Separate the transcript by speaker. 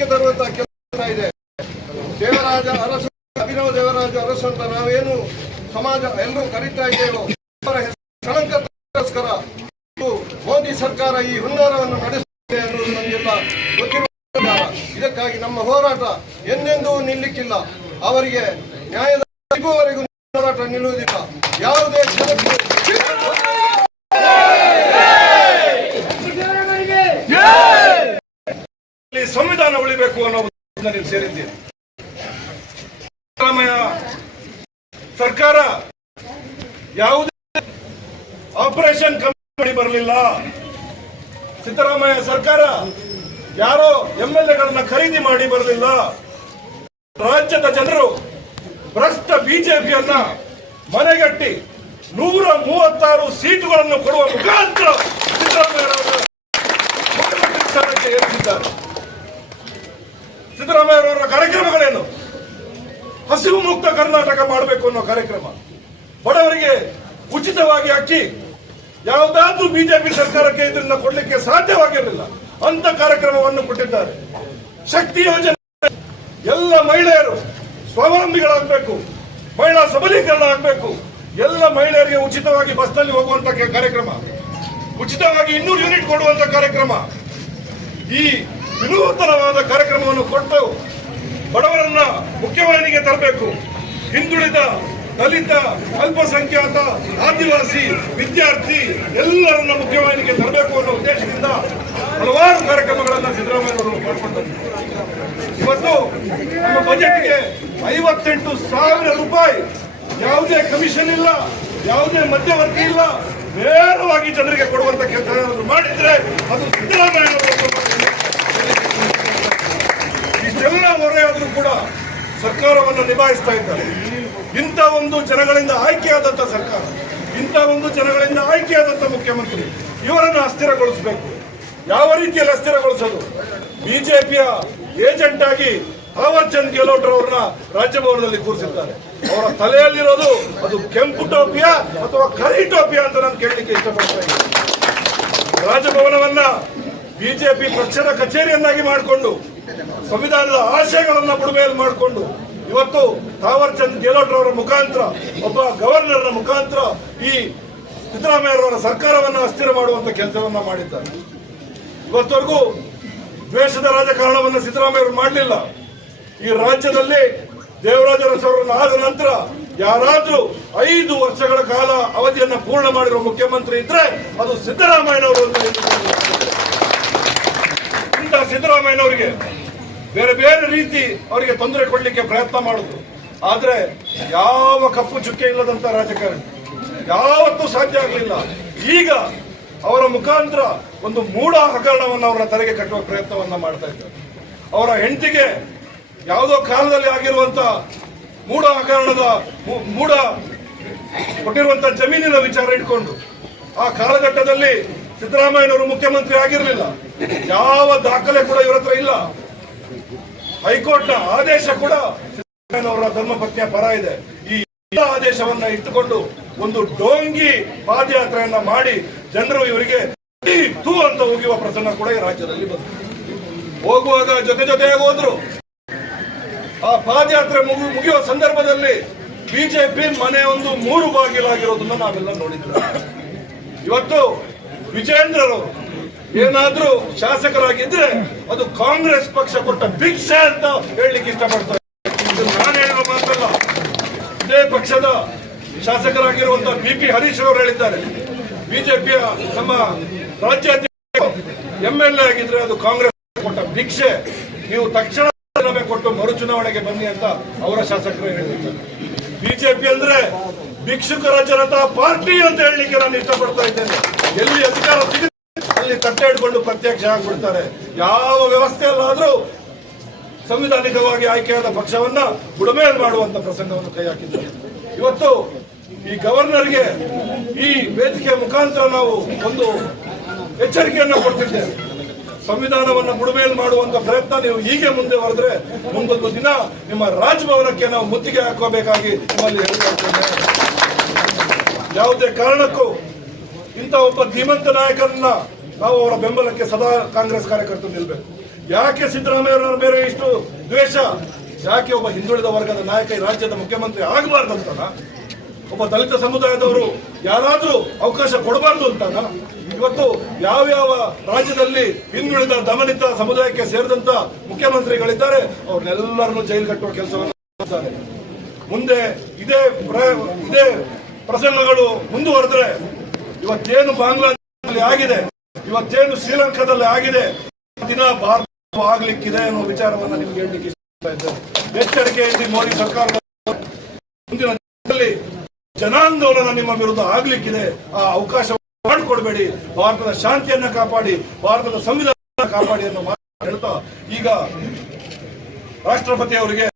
Speaker 1: ಅರಿವಿಗೆ ತರುವಂತಹ ಕೆಲಸ ಇದೆ. ದೇವರಾಜ ಅರಸು, ಅಭಿನವ ದೇವರಾಜ ಅರಸು ಅಂತ ನಾವೇನು ಸಮಾಜ ಎಲ್ಲರೂ ಕರೀತಾ ಇದ್ದೇವೋ, ಅವರ ಮೋದಿ ಸರ್ಕಾರ ಈ ಹುನ್ನಾರವನ್ನು ನಡೆಸುತ್ತಿದೆ ಅನ್ನೋದು ನಮಗೆಲ್ಲ ಗೊತ್ತಿರುವ ಇದಕ್ಕಾಗಿ ನಮ್ಮ ಹೋರಾಟ ಎಂದೆಂದೂ ನಿಲ್ಲಿಕ್ಕಿಲ್ಲ. ಅವರಿಗೆ ನ್ಯಾಯದ ಸಿಗುವವರೆಗೂ ಹೋರಾಟ ನಿಲ್ಲುವುದಿಲ್ಲ. ಯಾವುದೇ
Speaker 2: ಇಲ್ಲಿ ಸಂವಿಧಾನ ಉಳಿಬೇಕು ಅನ್ನೋ ನೀವು ಸೇರಿದ್ದೀರಿ. ಸಿದ್ದರಾಮಯ್ಯ ಸರ್ಕಾರ ಯಾವುದೇ ಆಪರೇಷನ್ ಕಮಿಟಿ ಬರಲಿಲ್ಲ. ಸಿದ್ದರಾಮಯ್ಯ ಸರ್ಕಾರ ಯಾರೋ ಎಂ ಎಲ್ ಎಗಳನ್ನ ಖರೀದಿ ಮಾಡಿ ಬರಲಿಲ್ಲ. ರಾಜ್ಯದ ಜನರು ಭ್ರಷ್ಟ ಬಿಜೆಪಿಯನ್ನ ಮನೆಗಟ್ಟಿ ನೂರ ಮೂವತ್ತಾರು ಸೀಟುಗಳನ್ನು ಕೊಡುವ ಮುಖಾಂತರ ಸಿದ್ದರಾಮಯ್ಯ ಏರಿಸಿದ್ದಾರೆ. ಸಿದ್ದರಾಮಯ್ಯವರ ಕಾರ್ಯಕ್ರಮಗಳೇನು? ಹಸಿವು ಮುಕ್ತ ಕರ್ನಾಟಕ ಮಾಡಬೇಕು ಅನ್ನೋ ಕಾರ್ಯಕ್ರಮ. ಬಡವರಿಗೆ ಉಚಿತವಾಗಿ ಅಕ್ಕಿ ಯಾವುದಾದ್ರೂ ಬಿಜೆಪಿ ಸರ್ಕಾರಕ್ಕೆ ಇದರಿಂದ ಕೊಡ್ಲಿಕ್ಕೆ ಸಾಧ್ಯವಾಗಿರಲಿಲ್ಲ. ಅಂತ ಕಾರ್ಯಕ್ರಮವನ್ನು ಕೊಟ್ಟಿದ್ದಾರೆ. ಶಕ್ತಿ ಯೋಜನೆ. ಎಲ್ಲ ಮಹಿಳೆಯರು ಸ್ವಾವಲಂಬಿಗಳಾಗಬೇಕು. ಮಹಿಳಾ ಸಬಲೀಕರಣ ಆಗಬೇಕು. ಎಲ್ಲ ಮಹಿಳೆಯರಿಗೆ ಉಚಿತವಾಗಿ ಬಸ್ನಲ್ಲಿ ಹೋಗುವಂತ ಕಾರ್ಯಕ್ರಮ. ಉಚಿತವಾಗಿ ಇನ್ನೂರು ಯೂನಿಟ್ ಕೊಡುವಂತ ಕಾರ್ಯಕ್ರಮ. ಈ ವಿನೂತನವಾದ ಕಾರ್ಯಕ್ರಮವನ್ನು ಕೊಟ್ಟು ಬಡವರನ್ನ ಮುಖ್ಯವಾಹಿನಿಗೆ ತರಬೇಕು. ಹಿಂದುಳಿದ, ದಲಿತ, ಅಲ್ಪಸಂಖ್ಯಾತ, ಆದಿವಾಸಿ, ವಿದ್ಯಾರ್ಥಿ ಎಲ್ಲರನ್ನ ಮುಖ್ಯವಾಹಿನಿಗೆ ತರಬೇಕು ಅನ್ನೋ ಉದ್ದೇಶದಿಂದ ಹಲವಾರು ಕಾರ್ಯಕ್ರಮಗಳನ್ನು ಸಿದ್ದರಾಮಯ್ಯ ಮಾಡಿಕೊಂಡು ಇವತ್ತು ನಮ್ಮ ಬಜೆಟ್ಗೆ ಐವತ್ತೆಂಟು ಸಾವಿರ ರೂಪಾಯಿ. ಯಾವುದೇ ಕಮಿಷನ್ ಇಲ್ಲ, ಯಾವುದೇ ಮಧ್ಯವರ್ತಿ ಇಲ್ಲ. ನೇರವಾಗಿ ಜನರಿಗೆ ಕೊಡುವಂತ ಕೆಲಸ ಮಾಡಿದ್ರೆ ಅದು ಸಿದ್ದರಾಮಯ್ಯ ಇಷ್ಟೆಲ್ಲ ಹೊರೆಯಾದರೂ ಕೂಡ ಸರ್ಕಾರವನ್ನು ನಿಭಾಯಿಸ್ತಾ ಇದ್ದಾರೆ. ಇಂಥ ಒಂದು ಜನಗಳಿಂದ ಆಯ್ಕೆಯಾದಂತ ಸರ್ಕಾರ, ಇಂಥ ಒಂದು ಜನಗಳಿಂದ ಆಯ್ಕೆಯಾದಂತ ಮುಖ್ಯಮಂತ್ರಿ, ಇವರನ್ನು ಅಸ್ಥಿರಗೊಳಿಸಬೇಕು. ಯಾವ ರೀತಿಯಲ್ಲಿ ಅಸ್ಥಿರಗೊಳಿಸೋದು? ಬಿಜೆಪಿಯ ಏಜೆಂಟ್ ಆಗಿ ಥಾವರ್ ಚಂದ್ ಗೆಹ್ಲೋಟ್ ಅವರನ್ನ ರಾಜ್ಯಭವನದಲ್ಲಿ ಕೂರಿಸಿದ್ದಾರೆ. ಅವರ ತಲೆಯಲ್ಲಿರೋದು ಅದು ಕೆಂಪು ಟೋಪಿಯಾ ಅಥವಾ ಕರಿ ಟೋಪಿಯಾ ಅಂತ ನಾನು ಕೇಳಲಿಕ್ಕೆ ಇಷ್ಟಪಡ್ತಾ ಇದ್ದೀನಿ. ರಾಜಭವನವನ್ನ ಬಿಜೆಪಿ ಪಕ್ಷದ ಕಚೇರಿಯನ್ನಾಗಿ ಮಾಡಿಕೊಂಡು ಸಂವಿಧಾನದ ಆಶಯಗಳನ್ನ ಬುಡಮೇಲೆ ಮಾಡಿಕೊಂಡು ಇವತ್ತು ತಾವರ್ ಚಂದ್ ಗೆಹ್ಲೋಟ್ ಅವರ ಮುಖಾಂತರ, ಒಬ್ಬ ಗವರ್ನರ್ನ ಮುಖಾಂತರ ಈ ಸಿದ್ದರಾಮಯ್ಯರವರ ಸರ್ಕಾರವನ್ನು ಅಸ್ಥಿರ ಮಾಡುವಂತ ಕೆಲಸವನ್ನ ಮಾಡಿದ್ದಾರೆ. ಇವತ್ತವರೆಗೂ ದ್ವೇಷದ ರಾಜಕಾರಣವನ್ನು ಸಿದ್ದರಾಮಯ್ಯವರು ಮಾಡಲಿಲ್ಲ. ಈ ರಾಜ್ಯದಲ್ಲಿ ದೇವರಾಜ ಅರಸರನ್ನು ಆದ ನಂತರ ಯಾರಾದರೂ ಐದು ವರ್ಷಗಳ ಕಾಲ ಅವಧಿಯನ್ನು ಪೂರ್ಣ ಮಾಡಿರುವ ಮುಖ್ಯಮಂತ್ರಿ ಇದ್ರೆ ಅದು ಸಿದ್ದರಾಮಯ್ಯನವರು ಅಂತ ಸಿದ್ದರಾಮಯ್ಯನವರಿಗೆ ಬೇರೆ ಬೇರೆ ರೀತಿ ಅವರಿಗೆ ತೊಂದರೆ ಕೊಡಲಿಕ್ಕೆ ಪ್ರಯತ್ನ ಮಾಡುದು. ಆದ್ರೆ ಯಾವ ಕಪ್ಪು ಚುಕ್ಕೆ ಇಲ್ಲದಂತ ರಾಜಕಾರಣಿ? ಯಾವತ್ತೂ ಸಾಧ್ಯ ಆಗಲಿಲ್ಲ. ಈಗ ಅವರ ಮುಖಾಂತರ ಒಂದು ಮೂಢ ಹಗರಣವನ್ನು ಅವರ ತಲೆಗೆ ಕಟ್ಟುವ ಪ್ರಯತ್ನವನ್ನ ಮಾಡ್ತಾ ಇದ್ದಾರೆ. ಅವರ ಹೆಂಡತಿಗೆ ಯಾವುದೋ ಕಾಲದಲ್ಲಿ ಆಗಿರುವಂತ ಮೂಢ ಹಗರಣದ ಮೂಢ ಕೊಟ್ಟಿರುವಂತ ಜಮೀನಿನ ವಿಚಾರ ಇಟ್ಕೊಂಡು ಆ ಕಾಲಘಟ್ಟದಲ್ಲಿ ಸಿದ್ದರಾಮಯ್ಯನವರು ಮುಖ್ಯಮಂತ್ರಿ ಆಗಿರಲಿಲ್ಲ. ಯಾವ ದಾಖಲೆ ಕೂಡ ಇವರ ಇಲ್ಲ. ಹೈಕೋರ್ಟ್ನ ಆದೇಶ ಕೂಡ ಅವರ ಧರ್ಮಪತ್ನಿಯ ಪರ ಇದೆ. ಈ ಆದೇಶವನ್ನ ಇಟ್ಟುಕೊಂಡು ಒಂದು ಡೋಂಗಿ ಪಾದಯಾತ್ರೆಯನ್ನ ಮಾಡಿ ಜನರು ಇವರಿಗೆ "ಈ ತೂ ಅಂತ ಹೋಗುವ ಪ್ರಸಂಗ ಕೂಡ ಈ ರಾಜ್ಯದಲ್ಲಿ ಬಂತು. ಹೋಗುವಾಗ ಜೊತೆ ಜೊತೆಯಾಗಿ ಹೋದ್ರು. ಆ ಪಾದಯಾತ್ರೆ ಮುಗಿ, ಮುಗಿಯುವ ಸಂದರ್ಭದಲ್ಲಿ ಬಿಜೆಪಿ ಮನೆ ಒಂದು ಮೂರು ಬಾಗಿಲಾಗಿರೋದನ್ನ ನಾವೆಲ್ಲ ನೋಡಿದ್ದೇವೆ ಇವತ್ತು ವಿಜೇಂದ್ರರು ಏನಾದ್ರೂ ಶಾಸಕರಾಗಿದ್ರೆ ಅದು ಕಾಂಗ್ರೆಸ್ ಪಕ್ಷ ಕೊಟ್ಟ ಭಿಕ್ಷೆ ಅಂತ ಹೇಳಲಿಕ್ಕೆ ಇಷ್ಟಪಡ್ತಾರೆ. ನಾನು ಹೇಳುವ ಮಾತಲ್ಲ. ಇದೇ ಪಕ್ಷದ ಶಾಸಕರಾಗಿರುವಂತಹ ಬಿ ಪಿ ಹರೀಶ್ ಅವರು ಹೇಳಿದ್ದಾರೆ. ಬಿಜೆಪಿಯ ನಮ್ಮ ರಾಜ್ಯಾಧ್ಯಕ್ಷ ಎಂ ಎಲ್ ಎ ಆಗಿದ್ರೆ ಅದು ಕಾಂಗ್ರೆಸ್ ಕೊಟ್ಟ ಭಿಕ್ಷೆ ನೀವು ತಕ್ಷಣ ಕೊಟ್ಟು ಮರು ಚುನಾವಣೆಗೆ ಬನ್ನಿ ಅಂತ ಅವರ ಶಾಸಕರು ಹೇಳಿದ್ದಾರೆ. ಬಿಜೆಪಿ ಅಂದ್ರೆ ಭಿಕ್ಷುಕರ ಜನತಾ ಪಾರ್ಟಿ ಅಂತ ಹೇಳಲಿಕ್ಕೆ ನಾನು ಇಷ್ಟಪಡ್ತಾ ಇದ್ದೇನೆ. ಎಲ್ಲಿ ಅಧಿಕಾರ ಸಿಗುತ್ತೆ ಅಲ್ಲಿ ತಟ್ಟೆ ಹಿಡ್ಕೊಂಡು ಪ್ರತ್ಯಕ್ಷ ಆಗ್ಬಿಡ್ತಾರೆ. ಯಾವ ವ್ಯವಸ್ಥೆಯಲ್ಲಾದ್ರೂ ಸಂವಿಧಾನಿಕವಾಗಿ ಆಯ್ಕೆಯಾದ ಪಕ್ಷವನ್ನ ಬುಡಮೇಲ್ ಮಾಡುವಂತ ಪ್ರಸಂಗವನ್ನು ಕೈ ಹಾಕಿದ್ದಾರೆ. ಇವತ್ತು ಈ ಗವರ್ನರ್ಗೆ ಈ ವೇದಿಕೆಯ ಮುಖಾಂತರ ನಾವು ಒಂದು ಎಚ್ಚರಿಕೆಯನ್ನು ಕೊಡ್ತಿದ್ದೇವೆ. ಸಂವಿಧಾನವನ್ನು ಬುಡಮೇಲ್ ಮಾಡುವಂತ ಪ್ರಯತ್ನ ನೀವು ಹೀಗೆ ಮುಂದೆ ಬರೆದ್ರೆ ಮುಂದೊಂದು ದಿನ ನಿಮ್ಮ ರಾಜಭವನಕ್ಕೆ ನಾವು ಮುತ್ತಿಗೆ ಹಾಕೋಬೇಕಾಗಿ ನಿಮ್ಮಲ್ಲಿ ಯಾವುದೇ ಕಾರಣಕ್ಕೂ ಇಂಥ ಒಬ್ಬ ಧೀಮಂತ ನಾಯಕರನ್ನ ನಾವು ಅವರ ಬೆಂಬಲಕ್ಕೆ ಸದಾ ಕಾಂಗ್ರೆಸ್ ಕಾರ್ಯಕರ್ತರು ನಿಲ್ಬೇಕು. ಯಾಕೆ ಸಿದ್ದರಾಮಯ್ಯ ಅವರ ಮೇಲೆ ಇಷ್ಟು ದ್ವೇಷ? ಯಾಕೆ ಒಬ್ಬ ಹಿಂದುಳಿದ ವರ್ಗದ ನಾಯಕ ಈ ರಾಜ್ಯದ ಮುಖ್ಯಮಂತ್ರಿ ಆಗಬಾರ್ದಂತನ ಒಬ್ಬ ದಲಿತ ಸಮುದಾಯದವರು ಯಾರಾದ್ರೂ ಅವಕಾಶ ಕೊಡಬಾರ್ದು ಅಂತಾನ? ಇವತ್ತು ಯಾವ್ಯಾವ ರಾಜ್ಯದಲ್ಲಿ ಹಿಂದುಳಿದ ದಮನಿತ ಸಮುದಾಯಕ್ಕೆ ಸೇರಿದಂತ ಮುಖ್ಯಮಂತ್ರಿಗಳಿದ್ದಾರೆ, ಅವ್ರನ್ನೆಲ್ಲರನ್ನು ಜೈಲು ಕಟ್ಟುವ ಕೆಲಸವನ್ನು ಮುಂದೆ ಇದೇ ಇದೇ ಪ್ರಸಂಗಗಳು ಮುಂದುವರೆದ್ರೆ ಇವತ್ತೇನು ಬಾಂಗ್ಲಾದೇಶದಲ್ಲಿ ಆಗಿದೆ? ಇವತ್ತೇನು ಶ್ರೀಲಂಕಾದಲ್ಲಿ ಆಗಿದೆ? ದಿನ ಭಾರತ ಆಗ್ಲಿಕ್ಕಿದೆ ಅನ್ನೋ ವಿಚಾರವನ್ನ ನಿಮ್ಗೆ ಹೇಳಲಿಕ್ಕೆ ಇಷ್ಟಪಡ್ತಾ ಇದ್ದೇನೆ. ಎಚ್ಚರಿಕೆಯಿಂದ ಮೋದಿ ಸರ್ಕಾರದ ಮುಂದಿನ ಜನಾಂದೋಲನ ನಿಮ್ಮ ವಿರುದ್ಧ ಆಗ್ಲಿಕ್ಕಿದೆ. ಆ ಅವಕಾಶ ಮಾಡಿಕೊಡ್ಬೇಡಿ. ಭಾರತದ ಶಾಂತಿಯನ್ನ ಕಾಪಾಡಿ, ಭಾರತದ ಸಂವಿಧಾನ ಕಾಪಾಡಿ ಅನ್ನೋ ಮಾತು ಹೇಳ್ತಾ ಈಗ ರಾಷ್ಟ್ರಪತಿ ಅವರಿಗೆ